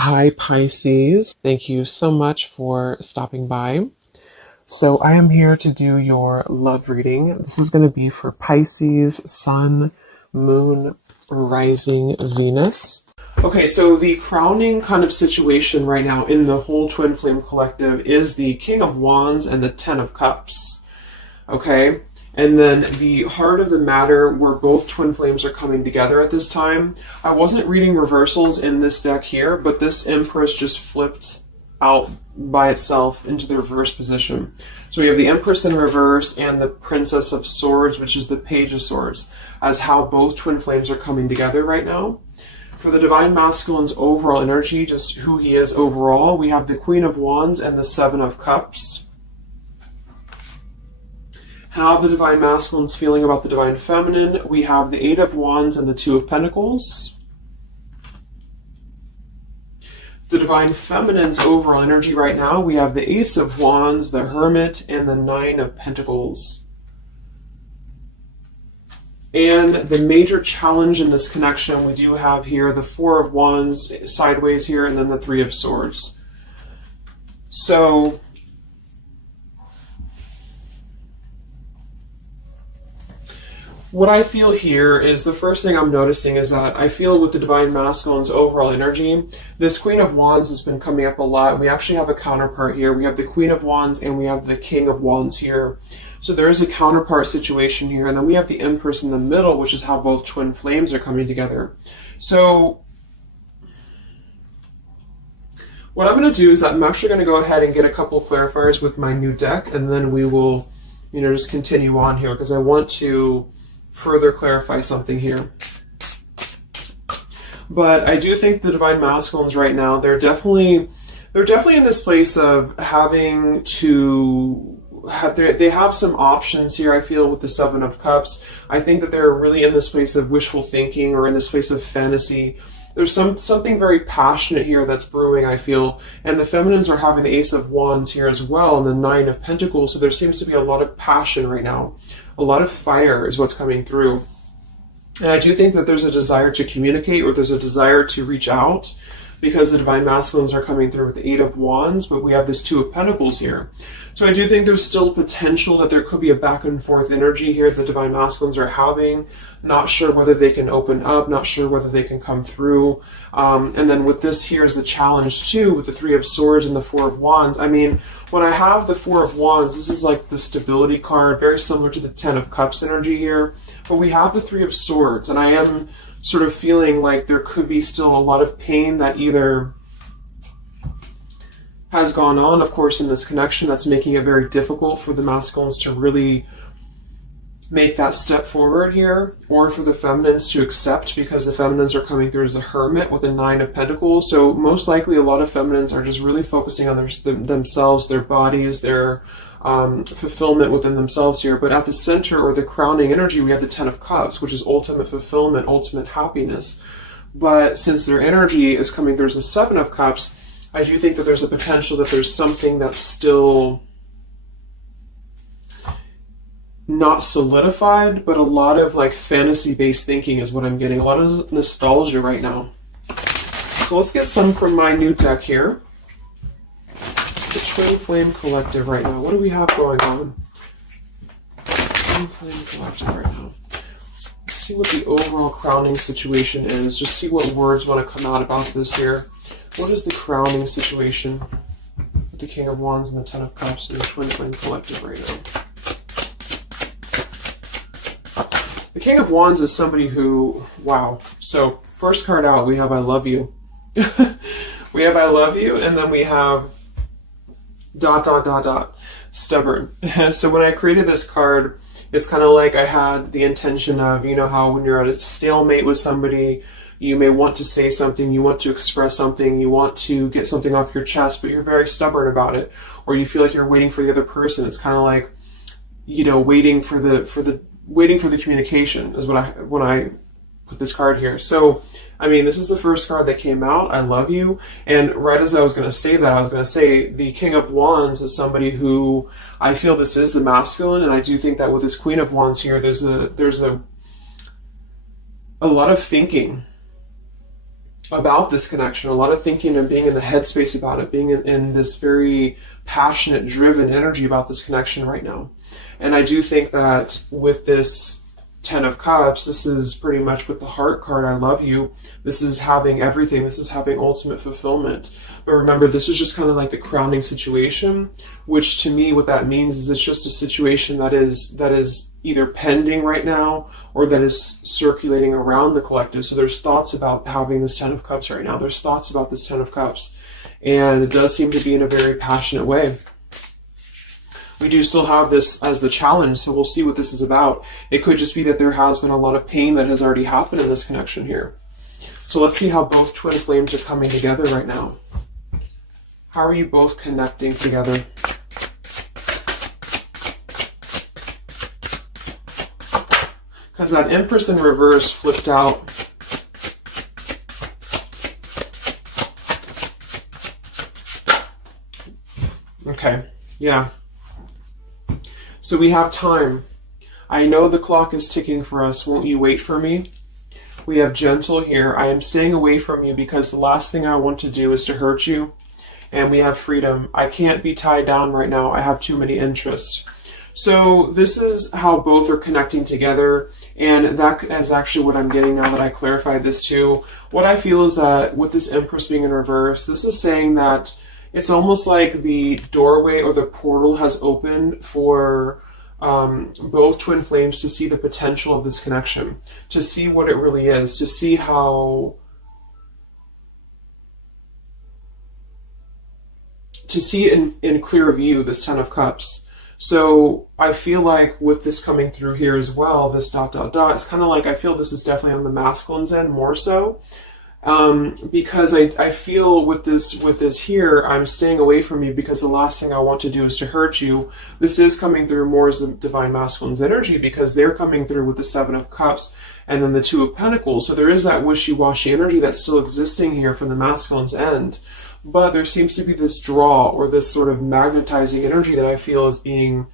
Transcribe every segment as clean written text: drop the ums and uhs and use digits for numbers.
Hi, Pisces. Thank you so much for stopping by. So, I am here to do your love reading. This is going to be for Pisces, Sun, Moon, Rising, Venus. Okay, so the crowning kind of situation right now in the whole Twin Flame Collective is the King of Wands and the Ten of Cups. Okay? And then the heart of the matter where both twin flames are coming together at this time. I wasn't reading reversals in this deck here, but this Empress just flipped out by itself into the reverse position. So we have the Empress in reverse and the Princess of Swords, which is the Page of Swords, as how both twin flames are coming together right now. For the Divine Masculine's overall energy, just who he is overall, we have the Queen of Wands and the Seven of Cups. How the Divine Masculine's feeling about the Divine Feminine, we have the Eight of Wands and the Two of Pentacles. The Divine Feminine's overall energy right now, we have the Ace of Wands, the Hermit, and the Nine of Pentacles. And the major challenge in this connection, we do have here the Four of Wands sideways here, and then the Three of Swords. So what I feel here is the first thing I'm noticing is that I feel with the Divine Masculine's overall energy, this Queen of Wands has been coming up a lot. We actually have a counterpart here. We have the Queen of Wands and we have the King of Wands here. So there is a counterpart situation here. And then we have the Empress in the middle, which is how both twin flames are coming together. So what I'm going to do is I'm actually going to go ahead and get a couple of clarifiers with my new deck. And then we will, just continue on here because I want to further clarify something here. But I do think the Divine Masculines right now, they're definitely in this place of having to have they have some options here. I feel with the Seven of Cups, I think that they're really in this place of wishful thinking or in this place of fantasy. There's something very passionate here that's brewing, I feel. And the Feminines are having the Ace of Wands here as well and the Nine of Pentacles. So there seems to be a lot of passion right now. A lot of fire is what's coming through. And I do think that there's a desire to communicate or there's a desire to reach out because the Divine Masculines are coming through with the Eight of Wands, but we have this Two of Pentacles here. So I do think there's still potential that there could be a back and forth energy here the Divine Masculines are having. Not sure whether they can open up, not sure whether they can come through. And then with this here is the challenge too, with the Three of Swords and the Four of Wands. I mean, when I have the Four of Wands, this is like the stability card, very similar to the Ten of Cups energy here. But we have the Three of Swords, and I am sort of feeling like there could be still a lot of pain that either has gone on, of course, in this connection that's making it very difficult for the masculines to really make that step forward here, or for the feminines to accept because the feminines are coming through as a Hermit with a Nine of Pentacles. So most likely a lot of feminines are just really focusing on themselves, their bodies, their fulfillment within themselves here. But at the center or the crowning energy, we have the Ten of Cups, which is ultimate fulfillment, ultimate happiness. But since their energy is coming through as the Seven of Cups, I do think that there's a potential that there's something that's still not solidified, but a lot of like fantasy-based thinking is what I'm getting. A lot of nostalgia right now. So let's get some from my new deck here. The Twin Flame Collective right now. What do we have going on? Twin Flame Collective right now. Let's see what the overall crowning situation is. Just see what words want to come out about this here. What is the crowning situation with the King of Wands and the Ten of Cups and the Twin Flame Collective right now? The King of Wands is somebody who, wow. So first card out, we have I love you. We have I love you, and then we have ... stubborn. So when I created this card, it's kind of like I had the intention of, how when you're at a stalemate with somebody, you may want to say something, you want to express something, you want to get something off your chest, but you're very stubborn about it, or you feel like you're waiting for the other person. It's kind of like, waiting for the communication is when I put this card here. So, I mean, this is the first card that came out, I love you. And right as I was going to say that, I was going to say the King of Wands is somebody who I feel this is the masculine. And I do think that with this Queen of Wands here, there's a lot of thinking about this connection, a lot of thinking and being in the headspace about it, being in this very passionate, driven energy about this connection right now. And I do think that with this Ten of Cups, this is pretty much with the Heart card, I love you. This is having everything. This is having ultimate fulfillment. But remember, this is just kind of like the crowning situation, which to me, what that means is it's just a situation that is either pending right now or that is circulating around the collective. So there's thoughts about having this Ten of Cups right now. There's thoughts about this Ten of Cups. And it does seem to be in a very passionate way. We do still have this as the challenge, so we'll see what this is about. It could just be that there has been a lot of pain that has already happened in this connection here. So let's see how both twin flames are coming together right now. How are you both connecting together? Because that Empress in reverse flipped out. Okay, yeah. So we have time. I know the clock is ticking for us. Won't you wait for me? We have gentle here. I am staying away from you because the last thing I want to do is to hurt you. And we have freedom. I can't be tied down right now. I have too many interests. So this is how both are connecting together. And that is actually what I'm getting now that I clarified this too. What I feel is that with this Empress being in reverse, this is saying that it's almost like the doorway or the portal has opened for both twin flames to see the potential of this connection, to see what it really is, to see how, to see in clear view this Ten of Cups. So I feel like with this coming through here as well, this ... it's kind of like I feel this is definitely on the masculine's end more so. Because I feel with this here, I'm staying away from you because the last thing I want to do is to hurt you. This is coming through more as the Divine Masculine's energy because they're coming through with the Seven of Cups and then the Two of Pentacles. So there is that wishy-washy energy that's still existing here from the masculine's end. But there seems to be this draw or this sort of magnetizing energy that I feel is being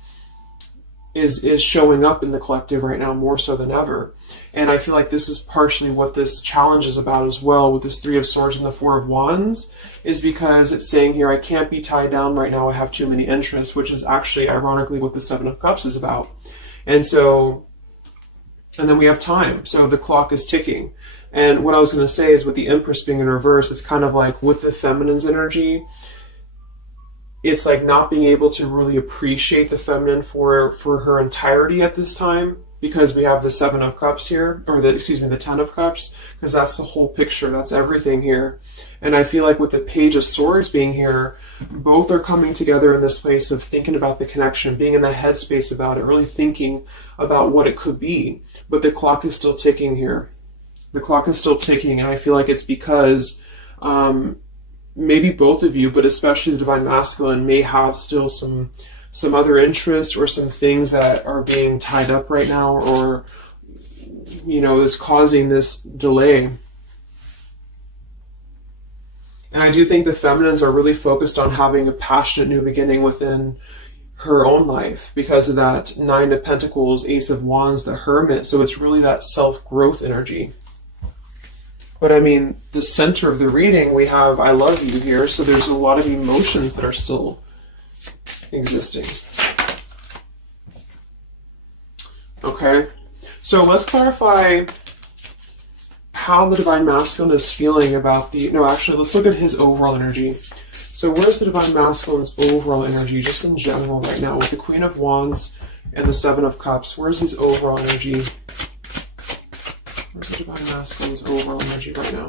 is showing up in the collective right now more so than ever. And I feel like this is partially what this challenge is about as well with this Three of Swords and the Four of Wands, is because it's saying here, I can't be tied down right now, I have too many interests, which is actually ironically what the Seven of Cups is about. And so, and then we have time. So the clock is ticking. And what I was going to say is with the Empress being in reverse, it's kind of like with the feminine's energy, it's like not being able to really appreciate the feminine for her entirety at this time, because we have the Seven of Cups here, or the Ten of Cups, because that's the whole picture, that's everything here. And I feel like with the Page of Swords being here, both are coming together in this place of thinking about the connection, being in the headspace about it, really thinking about what it could be. But the clock is still ticking here. The clock is still ticking, and I feel like it's because maybe both of you, but especially the Divine Masculine, may have still some other interests or some things that are being tied up right now, or, you know, is causing this delay. And I do think the feminines are really focused on having a passionate new beginning within her own life because of that Nine of Pentacles, Ace of Wands, the Hermit. So it's really that self-growth energy. But I mean, the center of the reading, we have I love you here, so there's a lot of emotions that are still existing. Okay, so let's clarify how the Divine Masculine is feeling about the, no, actually, let's look at his overall energy. So where's the Divine Masculine's overall energy, just in general right now, with the Queen of Wands and the Seven of Cups? Where's his overall energy? Where's the Divine Masculine's overall energy right now?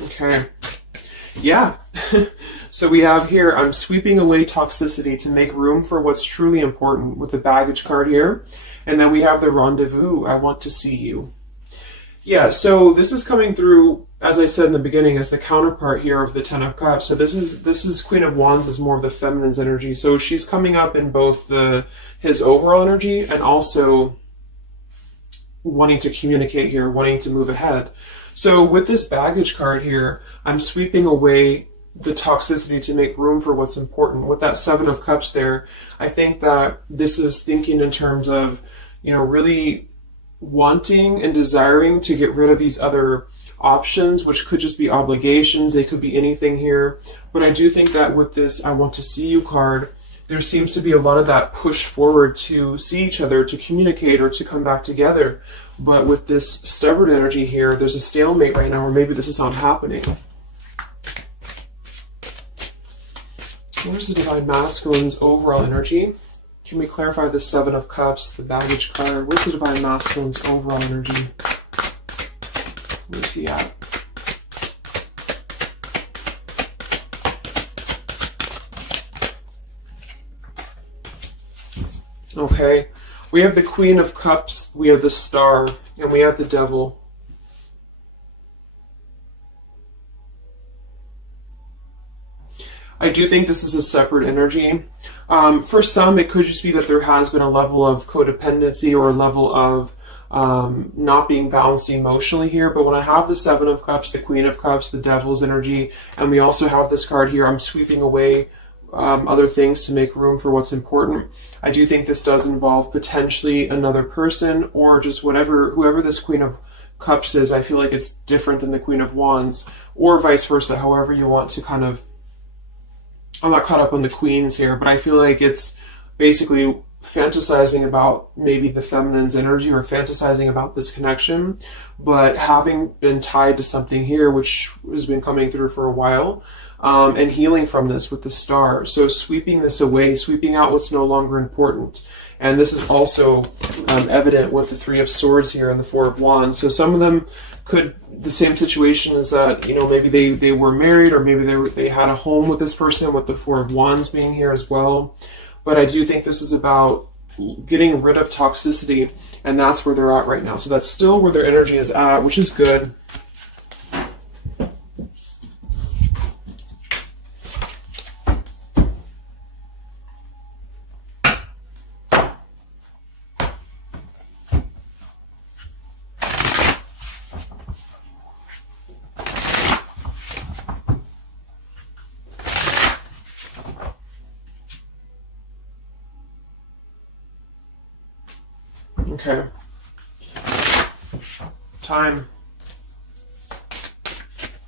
Okay. Yeah. So we have here, I'm sweeping away toxicity to make room for what's truly important, with the Baggage card here. And then we have the Rendezvous, I want to see you. Yeah, so this is coming through, as I said in the beginning, as the counterpart here of the Ten of Cups. So this is Queen of Wands is more of the feminine's energy. So she's coming up in both his overall energy and also wanting to communicate here, wanting to move ahead. So with this Baggage card here, I'm sweeping away the toxicity to make room for what's important. With that Seven of Cups there, I think that this is thinking in terms of, you know, really wanting and desiring to get rid of these other options, which could just be obligations. They could be anything here. But I do think that with this I want to see you card, there seems to be a lot of that push forward to see each other, to communicate, or to come back together. But with this stubborn energy here, there's a stalemate right now, or maybe this is not happening. Where's the Divine Masculine's overall energy? Can we clarify the Seven of Cups, the baggage card? Where's the Divine Masculine's overall energy? Where's he at? Okay, we have the Queen of Cups, we have the Star, and we have the Devil. I do think this is a separate energy. For some, it could just be that there has been a level of codependency or a level of not being balanced emotionally here. But when I have the Seven of Cups, the Queen of Cups, the Devil's energy, and we also have this card here, I'm sweeping away other things to make room for what's important. I do think this does involve potentially another person, or just whoever this Queen of Cups is. I feel like it's different than the Queen of Wands, or vice versa, however you want to kind of. I'm not caught up on the queens here, but I feel like it's basically fantasizing about maybe the feminine's energy, or fantasizing about this connection, but having been tied to something here, which has been coming through for a while, and healing from this with the Star. So sweeping this away, sweeping out what's no longer important. And this is also evident with the Three of Swords here and the Four of Wands. So some of them could, the same situation is that, you know, maybe they were married, or maybe they had a home with this person, with the Four of Wands being here as well. But I do think this is about getting rid of toxicity, and that's where they're at right now. So that's still where their energy is at, which is good. Okay. Time.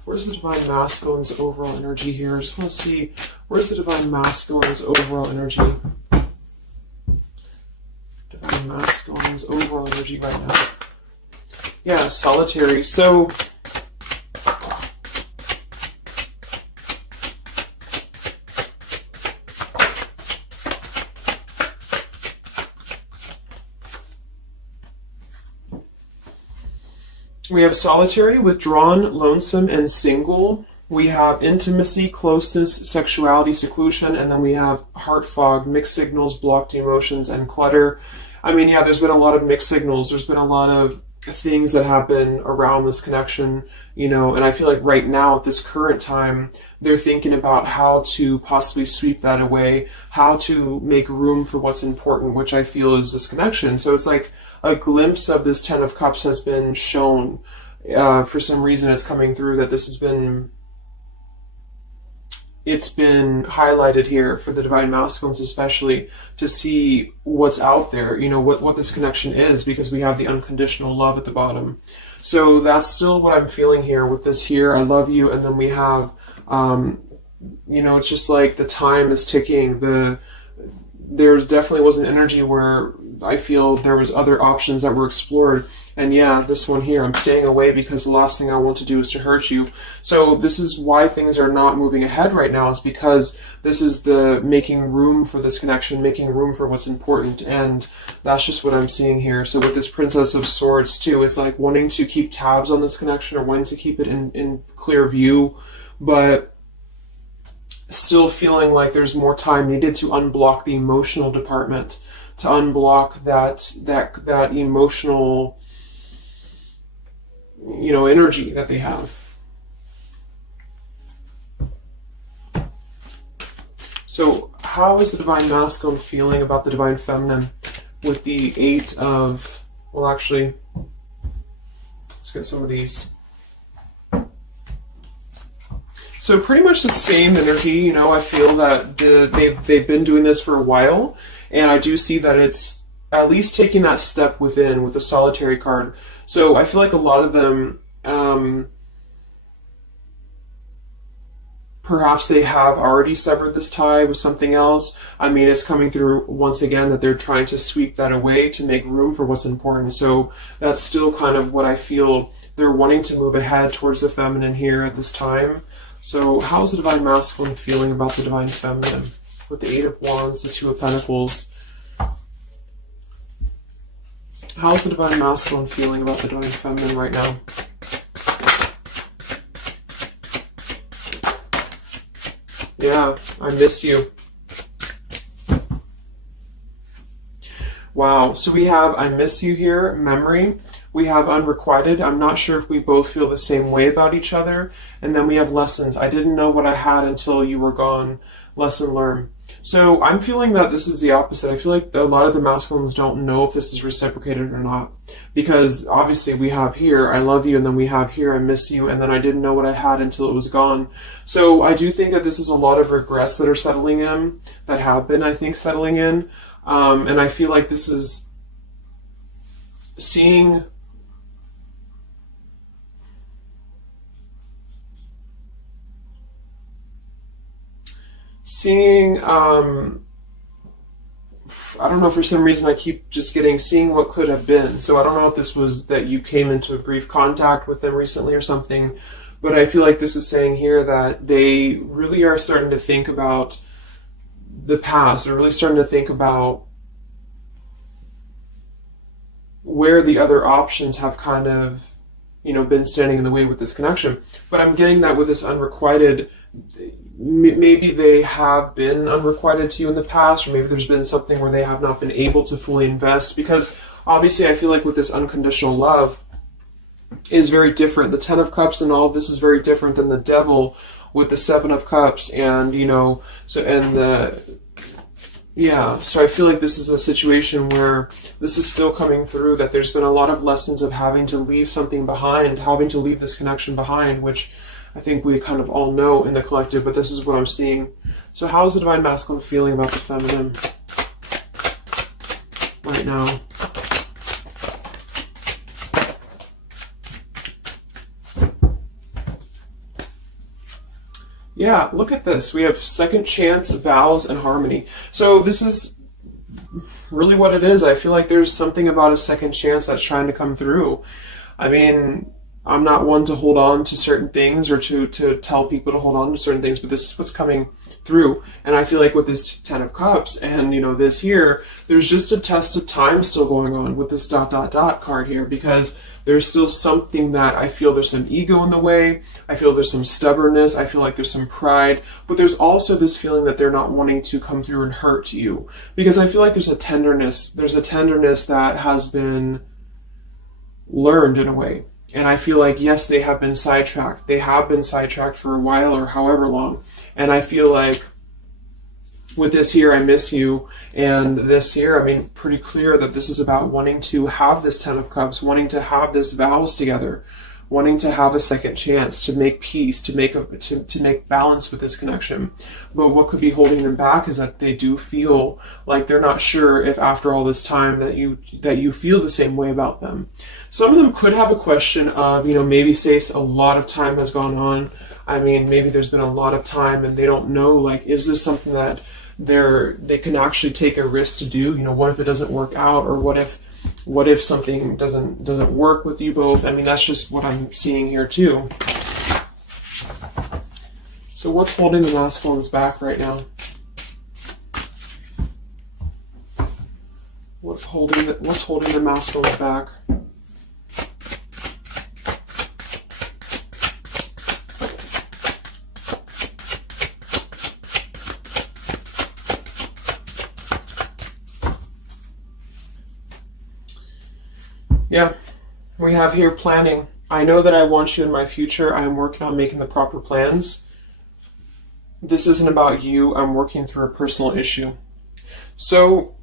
Where's the Divine Masculine's overall energy here? I just want to see, where's the Divine Masculine's overall energy? Divine Masculine's overall energy right now. Yeah, solitary. So we have solitary, withdrawn, lonesome, and single. We have intimacy, closeness, sexuality, seclusion, and then we have heart fog, mixed signals, blocked emotions, and clutter. I mean, yeah, there's been a lot of mixed signals. There's been a lot of things that happen around this connection, you know, and I feel like right now at this current time, they're thinking about how to possibly sweep that away, how to make room for what's important, which I feel is this connection. So it's like a glimpse of this Ten of Cups has been shown. For some reason it's coming through that this has been, it's been highlighted here for the Divine Masculines especially, to see what's out there, you know, what this connection is, because we have the unconditional love at the bottom. So that's still what I'm feeling here with this here, I love you, and then we have, you know, it's just like the time is ticking. There definitely was an energy where I feel there was other options that were explored. And yeah, this one here, I'm staying away because the last thing I want to do is to hurt you. So this is why things are not moving ahead right now, is because this is the making room for this connection, making room for what's important. And that's just what I'm seeing here. So with this Princess of Swords too, it's like wanting to keep tabs on this connection, or wanting to keep it in clear view, but still feeling like there's more time needed to unblock the emotional department, to unblock that emotional, you know, energy that they have. So how is the Divine Masculine feeling about the Divine Feminine with the Eight of, well, actually, let's get some of these. So pretty much the same energy, you know. I feel that they've been doing this for a while, and I do see that it's at least taking that step within with the solitary card. So I feel like a lot of them, perhaps they have already severed this tie with something else. I mean, it's coming through once again that they're trying to sweep that away to make room for what's important. So that's still kind of what I feel. They're wanting to move ahead towards the feminine here at this time. So how's the Divine Masculine feeling about the Divine Feminine? With the Eight of Wands, the Two of Pentacles. How's the Divine Masculine feeling about the Divine Feminine right now? Yeah, I miss you. Wow, so we have I miss you here, memory. We have unrequited. I'm not sure if we both feel the same way about each other. And then we have lessons. I didn't know what I had until you were gone. Lesson learned. So I'm feeling that this is the opposite. I feel like a lot of the masculines don't know if this is reciprocated or not. Because obviously we have here, I love you, and then we have here, I miss you, and then I didn't know what I had until it was gone. So I do think that this is a lot of regrets that are settling in, that have been, I think, settling in. And I feel like this is seeing I don't know, for some reason I keep just seeing what could have been. So I don't know if this was that you came into a brief contact with them recently or something, but I feel like this is saying here that they really are starting to think about the past. They're really starting to think about where the other options have kind of, been standing in the way with this connection. But I'm getting that with this unrequited, maybe they have been unrequited to you in the past, or maybe there's been something where they have not been able to fully invest, because obviously I feel like with this unconditional love is very different. The Ten of Cups and all of this is very different than the Devil with the Seven of Cups, and so I feel like this is a situation where this is still coming through, that there's been a lot of lessons of having to leave something behind, having to leave this connection behind, which I think we kind of all know in the collective, but this is what I'm seeing. So how is the Divine Masculine feeling about the feminine right now? Yeah, look at this. We have second chance, vows, and harmony. So this is really what it is. I feel like there's something about a second chance that's trying to come through. I mean, I'm not one to hold on to certain things or to tell people to hold on to certain things, but this is what's coming through. And I feel like with this Ten of Cups and, this here, there's just a test of time still going on with this ... card here, because there's still something that I feel there's some ego in the way. I feel there's some stubbornness. I feel like there's some pride, but there's also this feeling that they're not wanting to come through and hurt you, because I feel like there's a tenderness that has been learned in a way. And I feel like, yes, they have been sidetracked. They have been sidetracked for a while or however long. And I feel like with this here, I miss you, and this here, I mean, pretty clear that this is about wanting to have this Ten of Cups, wanting to have this vows together, wanting to have a second chance to make peace, to make balance with this connection. But what could be holding them back is that they do feel like they're not sure if after all this time that you feel the same way about them. Some of them could have a question of, maybe say a lot of time has gone on. I mean, maybe there's been a lot of time and they don't know, like, is this something that they can actually take a risk to do? What if it doesn't work out, or what if something doesn't work with you both? I mean, that's just what I'm seeing here too. So what's holding the masculines back right now? What's holding the masculines back? Yeah, we have here planning. I know that I want you in my future. I am working on making the proper plans. This isn't about you. I'm working through a personal issue. So,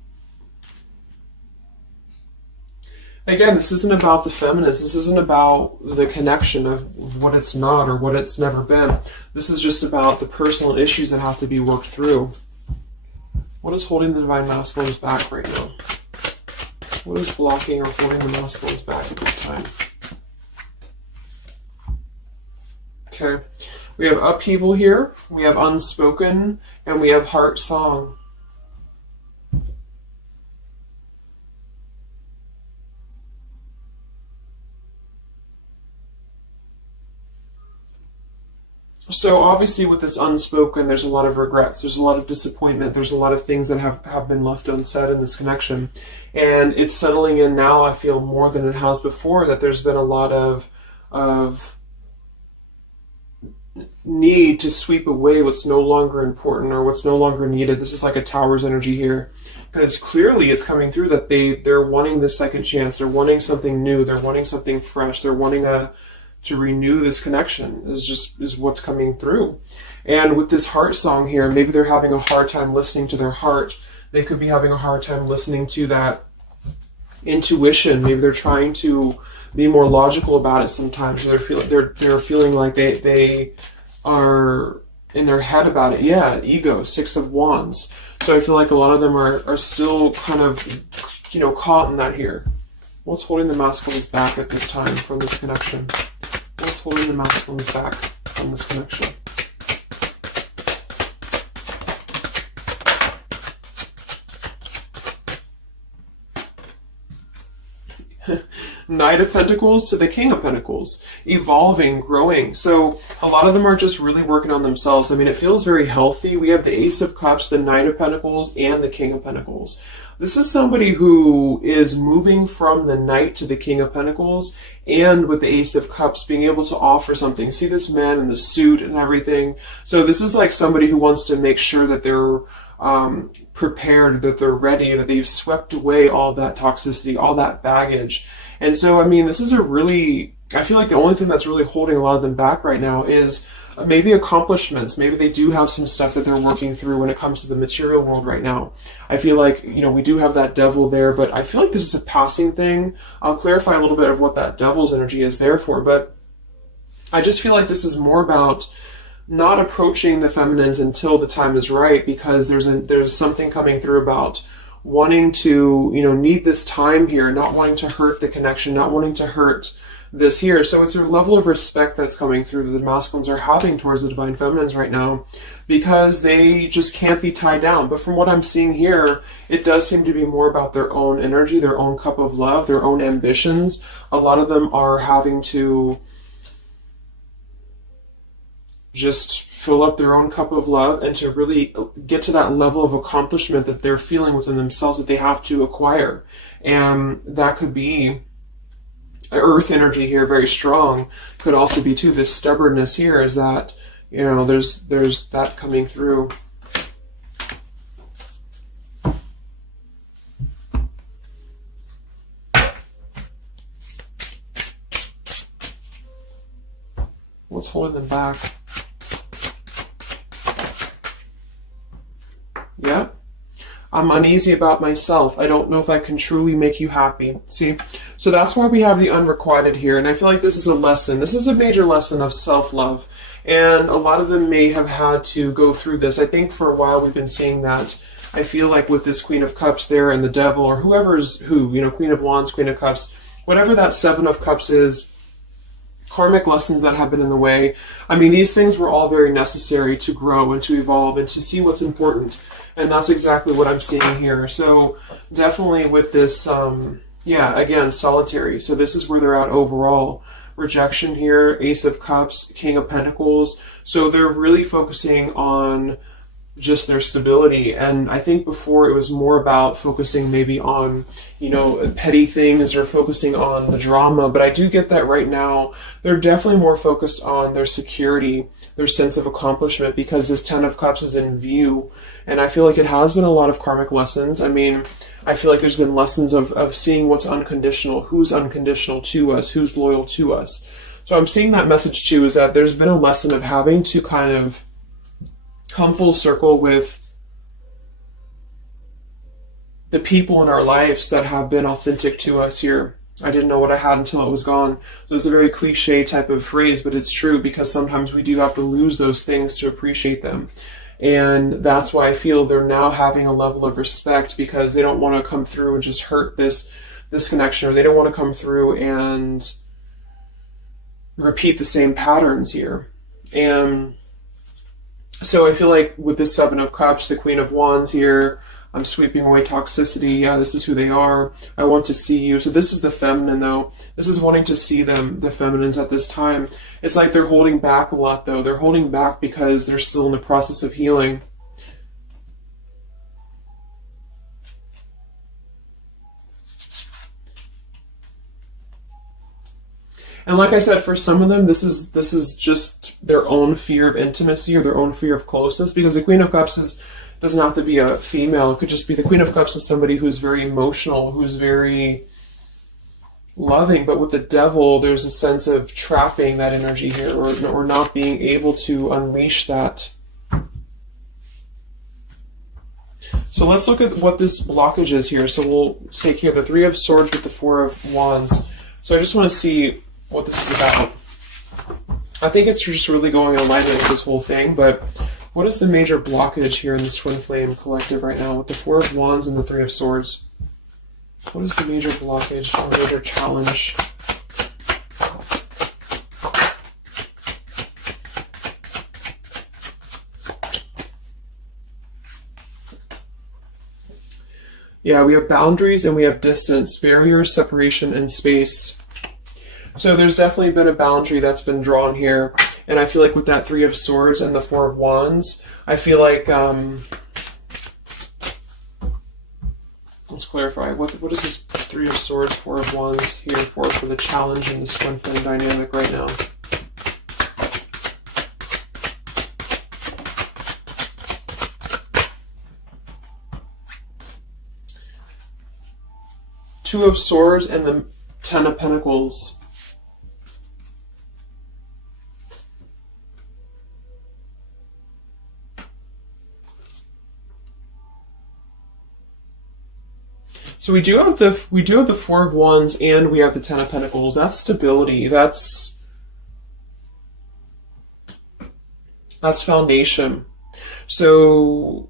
again, this isn't about the feminist. This isn't about the connection of what it's not or what it's never been. This is just about the personal issues that have to be worked through. What is holding the Divine Masculines back right now? What is blocking or holding the masculines back at this time? Okay. We have upheaval here, we have unspoken, and we have heart song. So obviously with this unspoken, there's a lot of regrets, there's a lot of disappointment, there's a lot of things that have been left unsaid in this connection. And it's settling in now, I feel, more than it has before, that there's been a lot of need to sweep away what's no longer important or what's no longer needed. This is like a Tower's energy here, because clearly it's coming through that they're wanting this second chance, they're wanting something new, they're wanting something fresh, they're wanting to renew this connection is what's coming through. And with this heart song here, maybe they're having a hard time listening to their heart. They could be having a hard time listening to that intuition. Maybe they're trying to be more logical about it sometimes. They're feeling like they are in their head about it. Yeah, ego, 6 of Wands. So I feel like a lot of them are still kind of, caught in that here. What's holding the masculines back at this time from this connection? What's holding the masculines back from this connection? Knight of Pentacles to the King of Pentacles. Evolving, growing. So a lot of them are just really working on themselves. I mean, it feels very healthy. We have the Ace of Cups, the Knight of Pentacles, and the King of Pentacles. This is somebody who is moving from the Knight to the King of Pentacles, and with the Ace of Cups being able to offer something. See this man in the suit and everything. So this is like somebody who wants to make sure that they're prepared, that they're ready, that they've swept away all that toxicity, all that baggage. And so, I mean, this is I feel like the only thing that's really holding a lot of them back right now is maybe accomplishments. Maybe they do have some stuff that they're working through when it comes to the material world right now. I feel like, we do have that devil there, but I feel like this is a passing thing. I'll clarify a little bit of what that devil's energy is there for, but I just feel like this is more about not approaching the feminines until the time is right, because there's something coming through about wanting to, need this time here, not wanting to hurt the connection, not wanting to hurt this here. So it's a level of respect that's coming through that the masculines are having towards the divine feminines right now, because they just can't be tied down. But from what I'm seeing here, it does seem to be more about their own energy, their own cup of love, their own ambitions. A lot of them are having to just fill up their own cup of love and to really get to that level of accomplishment that they're feeling within themselves that they have to acquire. And that could be earth energy here, very strong. Could also be too this stubbornness here, is that there's that coming through. What's holding them back? Yeah. I'm uneasy about myself. I don't know if I can truly make you happy. See? So that's why we have the unrequited here. And I feel like this is a lesson. This is a major lesson of self-love. And a lot of them may have had to go through this. I think for a while we've been seeing that. I feel like with this Queen of Cups there and the Devil, or whoever's who, Queen of Wands, Queen of Cups, whatever that Seven of Cups is, karmic lessons that have been in the way. I mean, these things were all very necessary to grow and to evolve and to see what's important. And that's exactly what I'm seeing here. So definitely with this, again, solitary. So this is where they're at overall. Rejection here, Ace of Cups, King of Pentacles. So they're really focusing on just their stability. And I think before it was more about focusing maybe on, petty things or focusing on the drama. But I do get that right now they're definitely more focused on their security, their sense of accomplishment, because this Ten of Cups is in view. And I feel like it has been a lot of karmic lessons. I mean, I feel like there's been lessons of seeing what's unconditional, who's unconditional to us, who's loyal to us. So I'm seeing that message too, is that there's been a lesson of having to kind of come full circle with the people in our lives that have been authentic to us here. I didn't know what I had until it was gone. So it's a very cliche type of phrase, but it's true, because sometimes we do have to lose those things to appreciate them. And that's why I feel they're now having a level of respect, because they don't want to come through and just hurt this this connection, or they don't want to come through and repeat the same patterns here. And so I feel like with this Seven of Cups, the Queen of Wands here, I'm sweeping away toxicity. Yeah, this is who they are. I want to see you. So this is the feminine, though. This is wanting to see them, the feminines at this time. It's like they're holding back a lot, though. They're holding back because they're still in the process of healing. And like I said, for some of them, this is just their own fear of intimacy or their own fear of closeness, because the Queen of Cups doesn't have to be a female. It could just be the Queen of Cups is somebody who's very emotional, who's very loving. But with the Devil, there's a sense of trapping that energy here, or not being able to unleash that. So let's look at what this blockage is here. So we'll take here the Three of Swords with the Four of Wands. So I just want to see what this is about. I think it's just really going in alignment with this whole thing, but what is the major blockage here in this Twin Flame collective right now with the Four of Wands and the Three of Swords? What is the major blockage or major challenge? Yeah, we have boundaries and we have distance, barriers, separation, and space. So there's definitely been a boundary that's been drawn here. And I feel like with that Three of Swords and the Four of Wands, I feel like, let's clarify, what is this Three of Swords, Four of Wands here for the challenge in this Twin Flame dynamic right now? Two of Swords and the Ten of Pentacles. So we do have the Four of Wands and we have the Ten of Pentacles. That's stability. That's foundation. So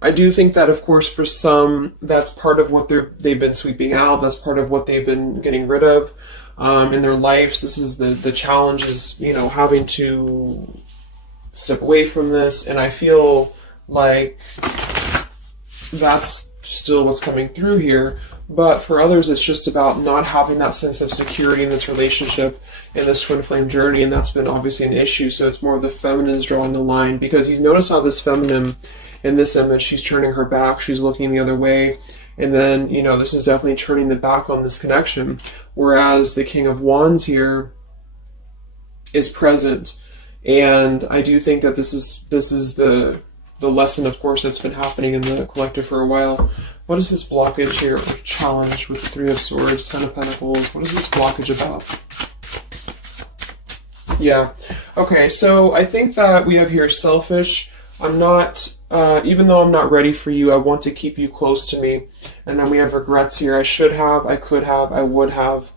I do think that, of course, for some, that's part of what they've been sweeping out. That's part of what they've been getting rid of in their lives. This is the challenge is, having to step away from this. And I feel like that's still what's coming through here. But for others, it's just about not having that sense of security in this relationship, in this Twin Flame journey, and that's been obviously an issue. So it's more of the feminine is drawing the line, because you notice how this feminine in this image, she's turning her back, she's looking the other way, and then, this is definitely turning the back on this connection, whereas the King of Wands here is present. And I do think that this is the lesson, of course, that's been happening in the collective for a while. What is this blockage here, or challenge with the Three of Swords, Ten of Pentacles? What is this blockage about? Yeah. Okay, so I think that we have here selfish. I'm not, even though I'm not ready for you, I want to keep you close to me. And then we have regrets here. I should have, I could have, I would have.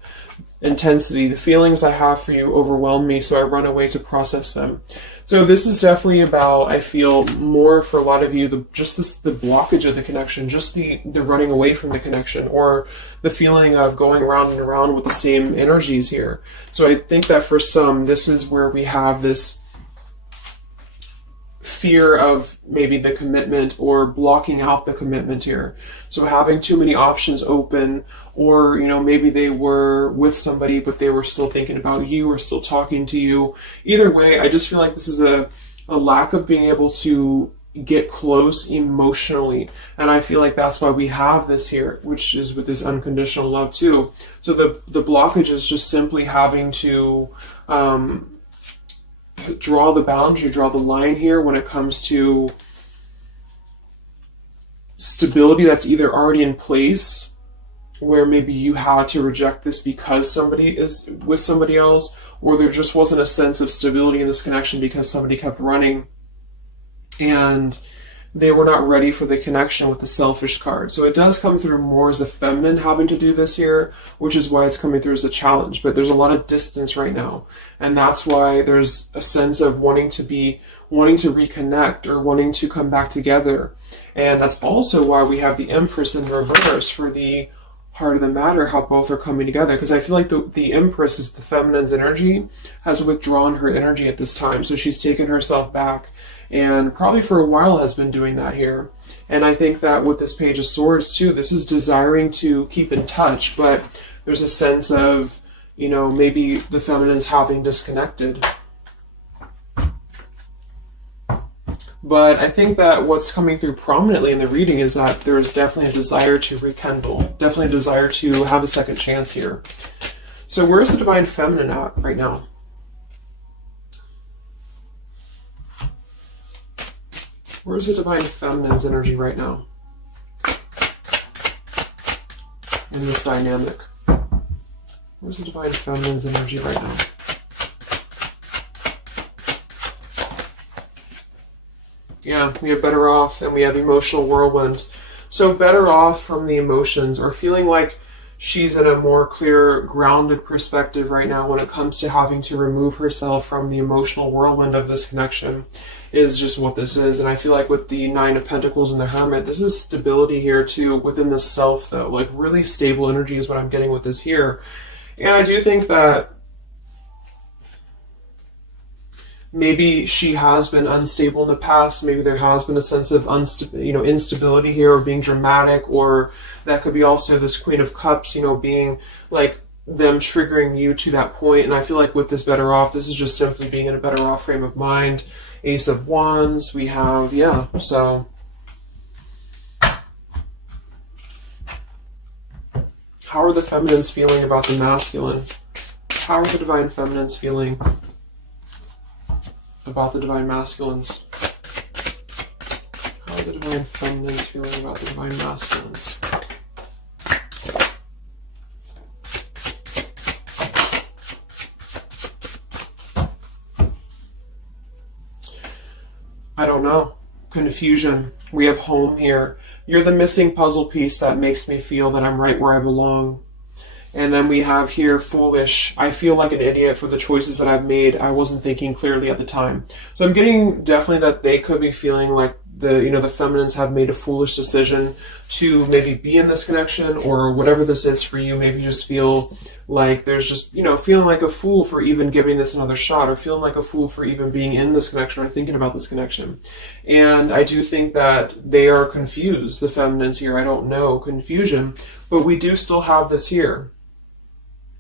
Intensity. The feelings I have for you overwhelm me, so I run away to process them. So this is definitely about, I feel, more for a lot of you, the blockage of the connection, just the running away from the connection, or the feeling of going around and around with the same energies here. So I think that for some, this is where we have this fear of maybe the commitment, or blocking out the commitment here. So having too many options open, or maybe they were with somebody but they were still thinking about you or still talking to you. Either way, I just feel like this is a lack of being able to get close emotionally, and I feel like that's why we have this here, which is with this unconditional love too. So the blockage is just simply having to draw the boundary, draw the line here when it comes to stability that's either already in place, where maybe you had to reject this because somebody is with somebody else, or there just wasn't a sense of stability in this connection because somebody kept running. And they were not ready for the connection with the selfish card. So it does come through more as a feminine having to do this here, which is why it's coming through as a challenge. But there's a lot of distance right now. And that's why there's a sense of wanting to reconnect or wanting to come back together. And that's also why we have the Empress in reverse for the heart of the matter, how both are coming together. Because I feel like the Empress is the feminine's energy, has withdrawn her energy at this time. So she's taken herself back, and probably for a while has been doing that here. And I think that with this Page of Swords too, this is desiring to keep in touch, but there's a sense of, you know, maybe the feminine's having disconnected. But I think that what's coming through prominently in the reading is that there's definitely a desire to rekindle, definitely a desire to have a second chance here. So where's the Divine Feminine at right now? Where's the Divine Feminine's energy right now in this dynamic? Where's the Divine Feminine's energy right now? Yeah, we have better off, and we have emotional whirlwind. So better off from the emotions, or feeling like she's in a more clear, grounded perspective right now when it comes to having to remove herself from the emotional whirlwind of this connection, is just what this is. And I feel like with the Nine of Pentacles and the Hermit, this is stability here too within the self, though. Like really stable energy is what I'm getting with this here. And I do think that maybe she has been unstable in the past. Maybe there has been a sense of instability here, or being dramatic, or that could be also this Queen of Cups, you know, being like them triggering you to that point. And I feel like with this better off, this is just simply being in a better off frame of mind. Ace of Wands, we have, yeah, so how are the feminines feeling about the masculine? How are the Divine Feminines feeling about the Divine Masculines? How are the Divine Feminines feeling about the Divine Masculines? I don't know. Confusion. We have home here. You're the missing puzzle piece that makes me feel that I'm right where I belong. And then we have here foolish. I feel like an idiot for the choices that I've made. I wasn't thinking clearly at the time. So I'm getting definitely that they could be feeling like the feminines have made a foolish decision to maybe be in this connection, or whatever this is for you. Maybe just feel like there's just, feeling like a fool for even giving this another shot, or feeling like a fool for even being in this connection or thinking about this connection. And I do think that they are confused, the feminines here. I don't know, confusion, but we do still have this here.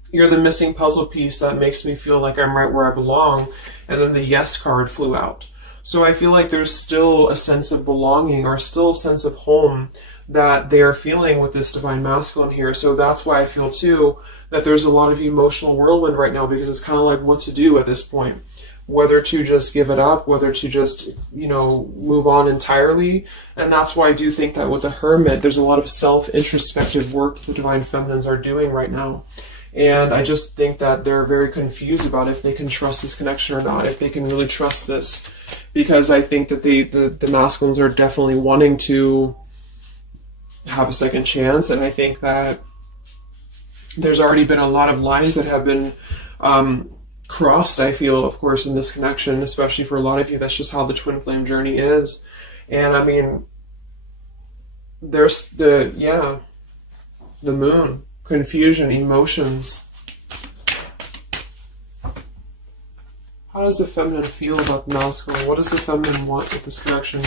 You're the missing puzzle piece that makes me feel like I'm right where I belong. And then the yes card flew out. So I feel like there's still a sense of belonging, or still a sense of home that they are feeling with this Divine Masculine here. So that's why I feel too that there's a lot of emotional whirlwind right now, because it's kind of like what to do at this point. Whether to just give it up, whether to just, move on entirely. And that's why I do think that with the Hermit, there's a lot of self-introspective work the Divine Feminines are doing right now. And I just think that they're very confused about if they can trust this connection or not, if they can really trust this. Because I think that the masculines are definitely wanting to have a second chance. And I think that there's already been a lot of lines that have been crossed, I feel, of course, in this connection, especially for a lot of you. That's just how the twin flame journey is. And I mean, there's the moon. Confusion, emotions. How does the feminine feel about the masculine? What does the feminine want with this connection?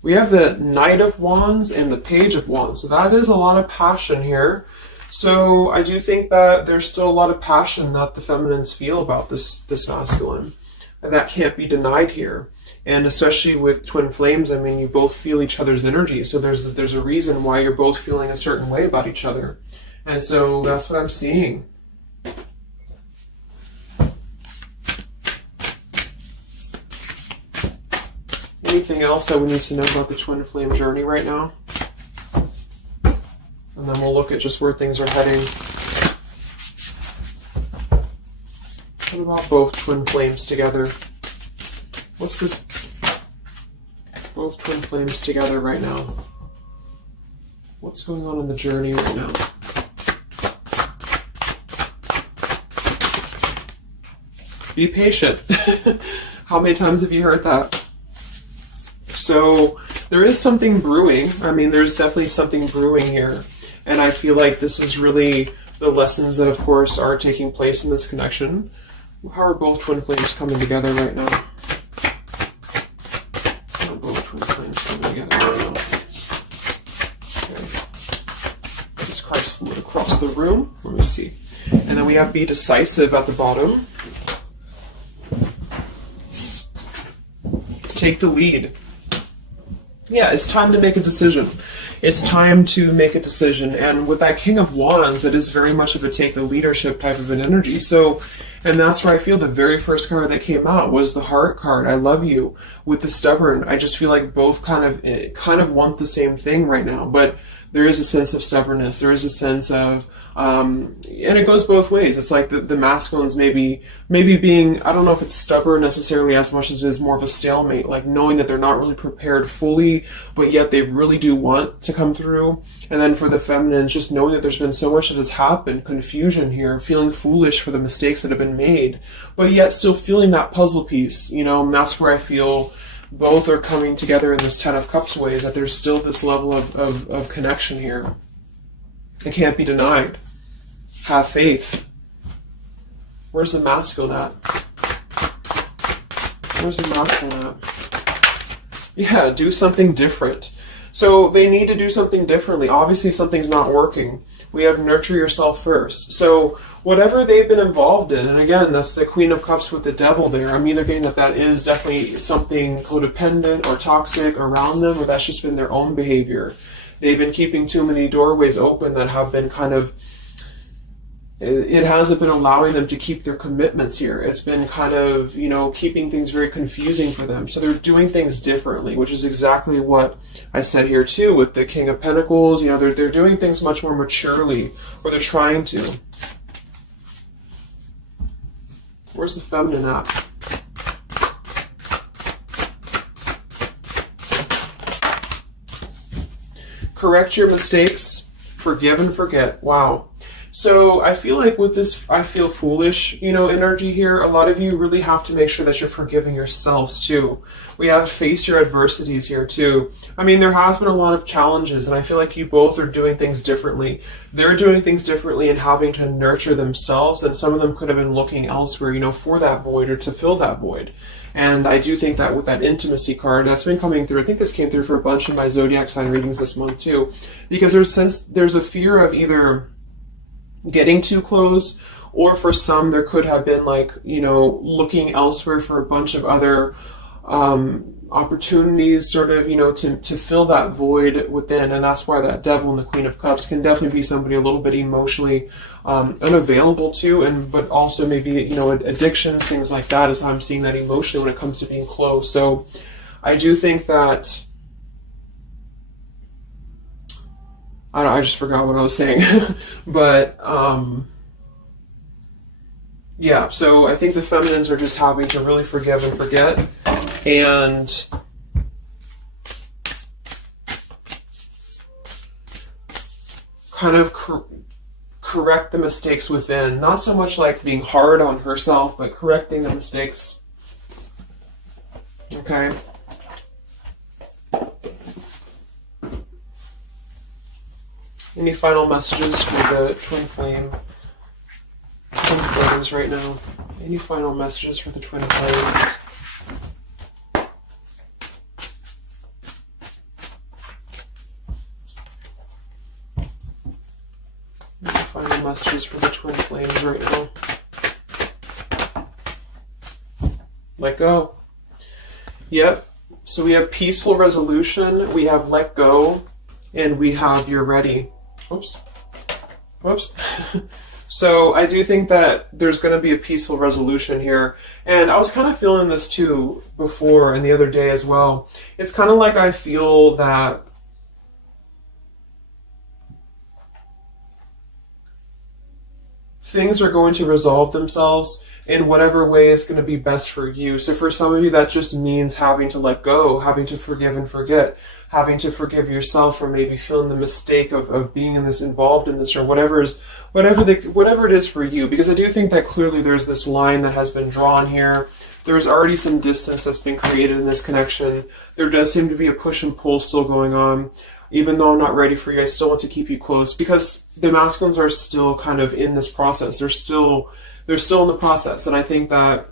We have the Knight of Wands and the Page of Wands. So that is a lot of passion here. So I do think that there's still a lot of passion that the feminines feel about this masculine. And that can't be denied here. And especially with twin flames, I mean, you both feel each other's energy. So there's a reason why you're both feeling a certain way about each other. And so that's what I'm seeing. Anything else that we need to know about the twin flame journey right now? And then we'll look at just where things are heading. What about both twin flames together? What's this? Both twin flames together right now. What's going on in the journey right now? Be patient. How many times have you heard that? So there is something brewing. I mean, there's definitely something brewing here. And I feel like this is really the lessons that, of course, are taking place in this connection. How are both twin flames coming together right now? How are both twin flames coming together right now? Okay. Jesus Christ, move across the room. Let me see. And then we have be decisive at the bottom. Take the lead. Yeah, it's time to make a decision. It's time to make a decision. And with that King of Wands, that is very much of a take the leadership type of an energy. So, and that's where I feel the very first card that came out was the Heart card. I love you. With the Stubborn, I just feel like both kind of want the same thing right now. But there is a sense of stubbornness. There is a sense of, and it goes both ways. It's like the masculines maybe being, I don't know if it's stubborn necessarily as much as it is more of a stalemate, like knowing that they're not really prepared fully, but yet they really do want to come through. And then for the feminines, just knowing that there's been so much that has happened, confusion here, feeling foolish for the mistakes that have been made, but yet still feeling that puzzle piece, you know, and that's where I feel both are coming together in this Ten of Cups way, is that there's still this level of connection here. It can't be denied. Have faith. Where's the masculine at? Where's the masculine at? Yeah, do something different. So they need to do something differently. Obviously something's not working. We have nurture yourself first. So whatever they've been involved in, and again, that's the Queen of Cups with the Devil there. I'm either getting that is definitely something codependent or toxic around them, or that's just been their own behavior. They've been keeping too many doorways open that have been kind of, it hasn't been allowing them to keep their commitments here. It's been kind of, you know, keeping things very confusing for them. So they're doing things differently, which is exactly what I said here too with the King of Pentacles. You know, they're doing things much more maturely, or they're trying to. Where's the feminine at? Correct your mistakes, forgive and forget. Wow. So I feel like with this, I feel foolish, you know, energy here. A lot of you really have to make sure that you're forgiving yourselves too. We have face your adversities here too. I mean, there has been a lot of challenges, and I feel like you both are doing things differently. They're doing things differently and having to nurture themselves, and some of them could have been looking elsewhere, you know, for that void or to fill that void. And I do think that with that intimacy card, that's been coming through. I think this came through for a bunch of my zodiac sign readings this month too, because there's a fear of either getting too close, or for some there could have been like, you know, looking elsewhere for a bunch of other opportunities, sort of, you know, to fill that void within. And that's why that Devil and the Queen of Cups can definitely be somebody a little bit emotionally unavailable to, and but also maybe, you know, addictions, things like that, is how I'm seeing that emotionally when it comes to being close. So I do think that I just forgot what I was saying. But yeah, so I think the feminines are just having to really forgive and forget, and kind of correct the mistakes within. Not so much like being hard on herself, but correcting the mistakes. Okay. Any final messages for the twin flames right now? Any final messages for the twin flames? Any final messages for the twin flames right now? Let go. Yep. So we have peaceful resolution, we have let go, and we have you're ready. Whoops. So I do think that there's going to be a peaceful resolution here. And I was kind of feeling this too before and the other day as well. It's kind of like I feel that things are going to resolve themselves. in whatever way is going to be best for you. So for some of you, that just means having to let go, having to forgive and forget, having to forgive yourself for maybe feeling the mistake of being in this, involved in this, or whatever it is for you. Because I do think that clearly there's this line that has been drawn here. There's already some distance that's been created in this connection. There does seem to be a push and pull still going on. Even though I'm not ready for you, I still want to keep you close, because the masculines are still kind of in this process. They're still in the process. And I think that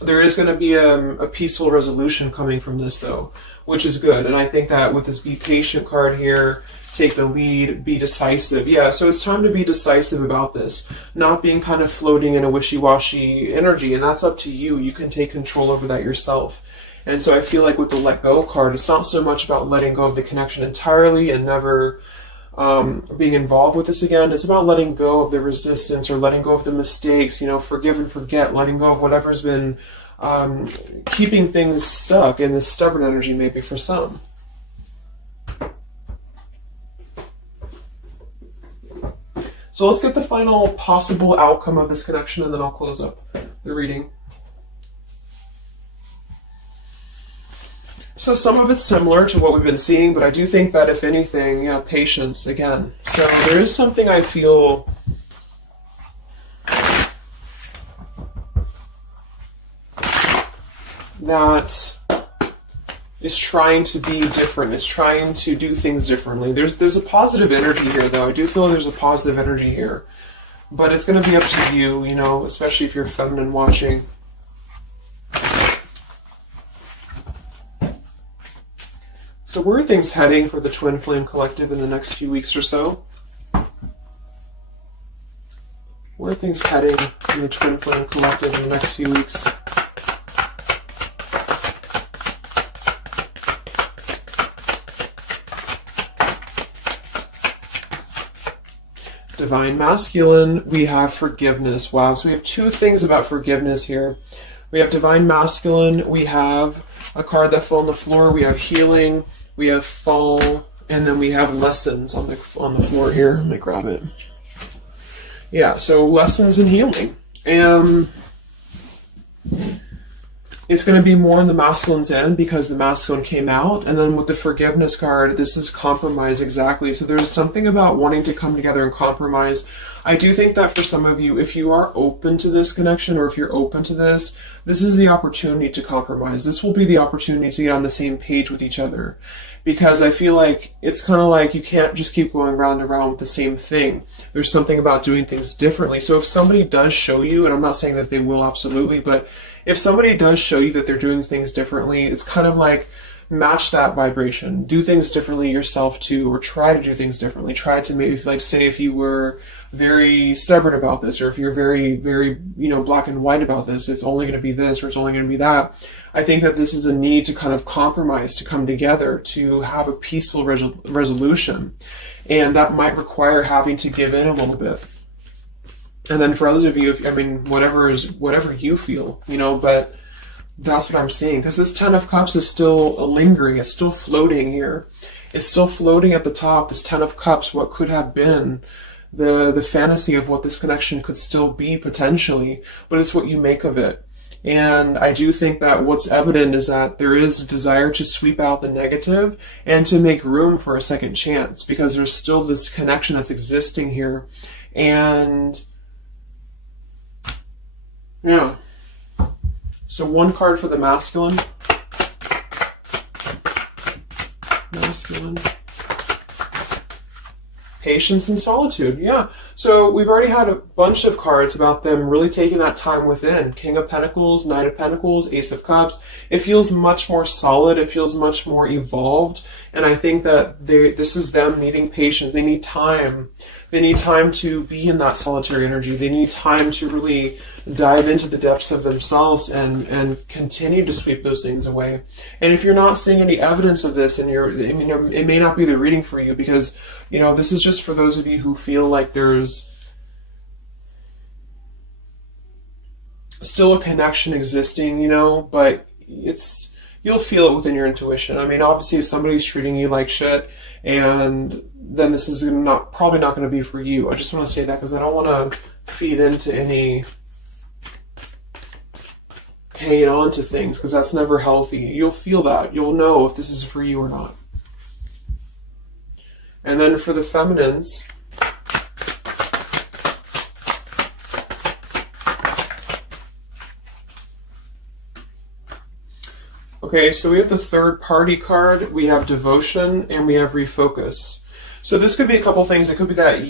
there is going to be a peaceful resolution coming from this, though, which is good. And I think that with this be patient card here, take the lead, be decisive. Yeah, so it's time to be decisive about this, not being kind of floating in a wishy-washy energy. And that's up to you. You can take control over that yourself. And so I feel like with the let go card, it's not so much about letting go of the connection entirely and never being involved with this again. It's about letting go of the resistance, or letting go of the mistakes, forgive and forget, letting go of whatever's been keeping things stuck in this stubborn energy, maybe for some. So let's get the final possible outcome of this connection, and then I'll close up the reading. So some of it's similar to what we've been seeing, but I do think that if anything, patience again. So there is something I feel that is trying to be different. It's trying to do things differently. There's a positive energy here, though. I do feel there's a positive energy here. But it's going to be up to you, especially if you're feminine watching. So where are things heading for the Twin Flame Collective in the next few weeks or so? Where are things heading in the Twin Flame Collective in the next few weeks? Divine Masculine, we have forgiveness. Wow, so we have two things about forgiveness here. We have Divine Masculine, we have a card that fell on the floor, we have healing, we have fall, and then we have lessons on the floor here. Let me grab it. Yeah, so lessons and healing. And it's going to be more on the masculine's end because the masculine came out. And then with the forgiveness card, this is compromise, exactly. So there's something about wanting to come together and compromise. I do think that for some of you, if you are open to this connection, or if you're open to this is the opportunity to compromise. This will be the opportunity to get on the same page with each other. Because I feel like it's kind of like you can't just keep going round and round with the same thing. There's something about doing things differently. So if somebody does show you, and I'm not saying that they will absolutely, but if somebody does show you that they're doing things differently, it's kind of like match that vibration. Do things differently yourself too, or try to do things differently. Try to maybe, like, say if you were very stubborn about this, or if you're very, very, black and white about this, it's only going to be this, or it's only going to be that. I think that this is a need to kind of compromise, to come together, to have a peaceful resolution. And that might require having to give in a little bit. And then for others of you, whatever you feel, but that's what I'm seeing. Because this Ten of Cups is still lingering. It's still floating here. It's still floating at the top. This Ten of Cups, what could have been the fantasy of what this connection could still be potentially, but it's what you make of it. And I do think that what's evident is that there is a desire to sweep out the negative and to make room for a second chance, because there's still this connection that's existing here. And yeah. So one card for the masculine. Masculine. Patience and solitude. Yeah. So we've already had a bunch of cards about them really taking that time within. King of Pentacles, Knight of Pentacles, Ace of Cups. It feels much more solid. It feels much more evolved. And I think that this is them needing patience. They need time. They need time to be in that solitary energy. They need time to really dive into the depths of themselves and continue to sweep those things away. And if you're not seeing any evidence of this, and it may not be the reading for you, because this is just for those of you who feel like there's still a connection existing, but you'll feel it within your intuition. Obviously, if somebody's treating you like shit, and then this is probably not going to be for you. I just want to say that because I don't want to feed into any hanging on to things, because that's never healthy. You'll feel that. You'll know if this is for you or not. And then for the feminines, okay, so we have the third party card, we have devotion, and we have refocus. So this could be a couple things. It could be that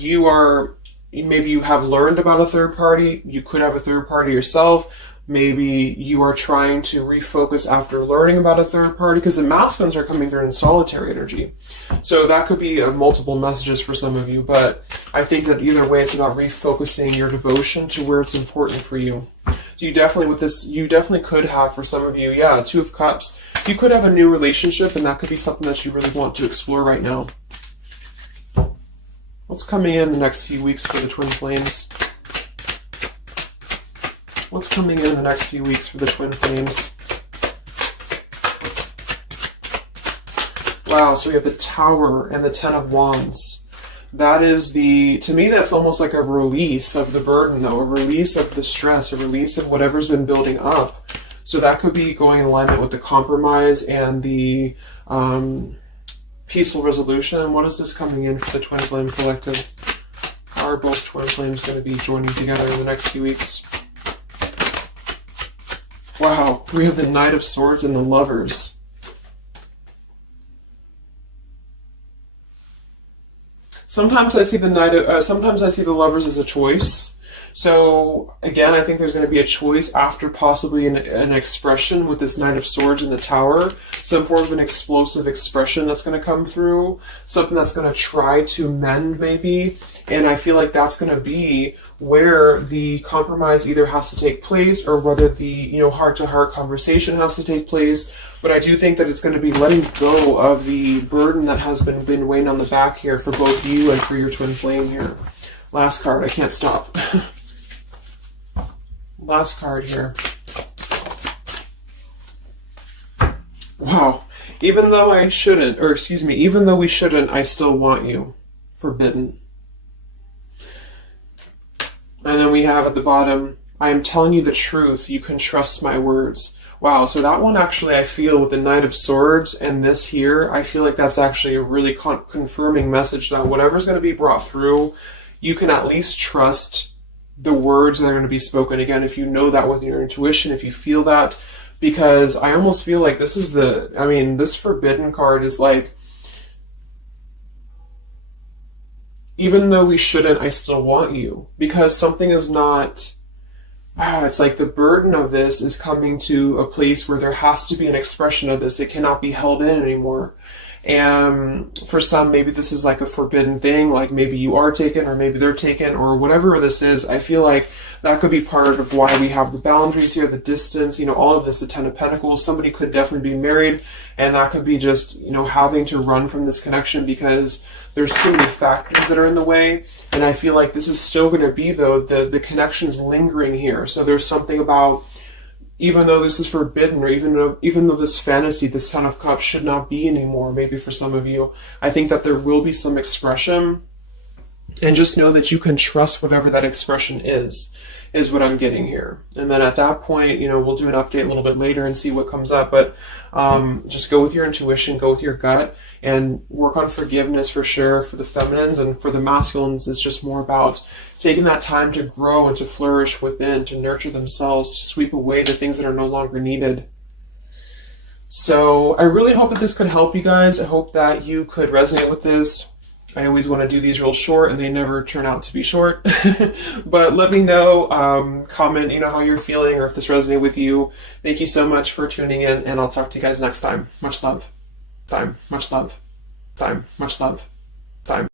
maybe you have learned about a third party. You could have a third party yourself. Maybe you are trying to refocus after learning about a third party, because the masculines are coming through in solitary energy. So that could be multiple messages for some of you, but I think that either way, it's about refocusing your devotion to where it's important for you. So you definitely could have, for some of you, yeah, Two of Cups. You could have a new relationship, and that could be something that you really want to explore right now. What's coming in the next few weeks for the twin flames? What's coming in the next few weeks for the twin flames? Wow, so we have the Tower and the Ten of Wands. That is to me, that's almost like a release of the burden, though, a release of the stress, a release of whatever's been building up. So that could be going in alignment with the compromise and the peaceful resolution. What is this coming in for the Twin Flame Collective? How are both Twin Flames going to be joining together in the next few weeks? Wow, we have the Knight of Swords and the Lovers. Sometimes I see the Lovers as a choice. So again, I think there's going to be a choice after possibly an expression with this Knight of Swords in the Tower. Some form of an explosive expression that's going to come through. Something that's going to try to mend maybe. And I feel like that's going to be where the compromise either has to take place or whether the heart-to-heart conversation has to take place. But I do think that it's going to be letting go of the burden that has been weighing on the back here for both you and for your twin flame here. Last card, I can't stop. Last card here. Wow. Even though we shouldn't, I still want you. Forbidden. And then we have at the bottom, I am telling you the truth. You can trust my words. Wow, so that one actually, I feel with the Knight of Swords and this here, I feel like that's actually a really confirming message that whatever's going to be brought through, you can at least trust the words that are going to be spoken. Again, if you know that with your intuition, if you feel that, because I almost feel like this is this Forbidden card is like, even though we shouldn't, I still want you. Because something is not, it's like the burden of this is coming to a place where there has to be an expression of this. It cannot be held in anymore. And for some, maybe this is like a forbidden thing, like maybe you are taken or maybe they're taken or whatever this is. I feel like that could be part of why we have the boundaries here, the distance, all of this, the Ten of Pentacles. Somebody could definitely be married, and that could be just, having to run from this connection because there's too many factors that are in the way. And I feel like this is still going to be, though, the connection's lingering here. So there's something about, even though this is forbidden, or even though this fantasy, this Ten of Cups should not be anymore, maybe for some of you, I think that there will be some expression, and just know that you can trust whatever that expression is what I'm getting here. And then at that point, we'll do an update a little bit later and see what comes up, but just go with your intuition, go with your gut, and work on forgiveness for sure for the feminines, and for the masculines, it's just more about taking that time to grow and to flourish within, to nurture themselves, to sweep away the things that are no longer needed. So I really hope that this could help you guys. I hope that you could resonate with this. I always want to do these real short, and they never turn out to be short. But let me know, comment, how you're feeling, or if this resonated with you. Thank you so much for tuning in, and I'll talk to you guys next time. Much love. Time. Much love. Time. Much love. Time.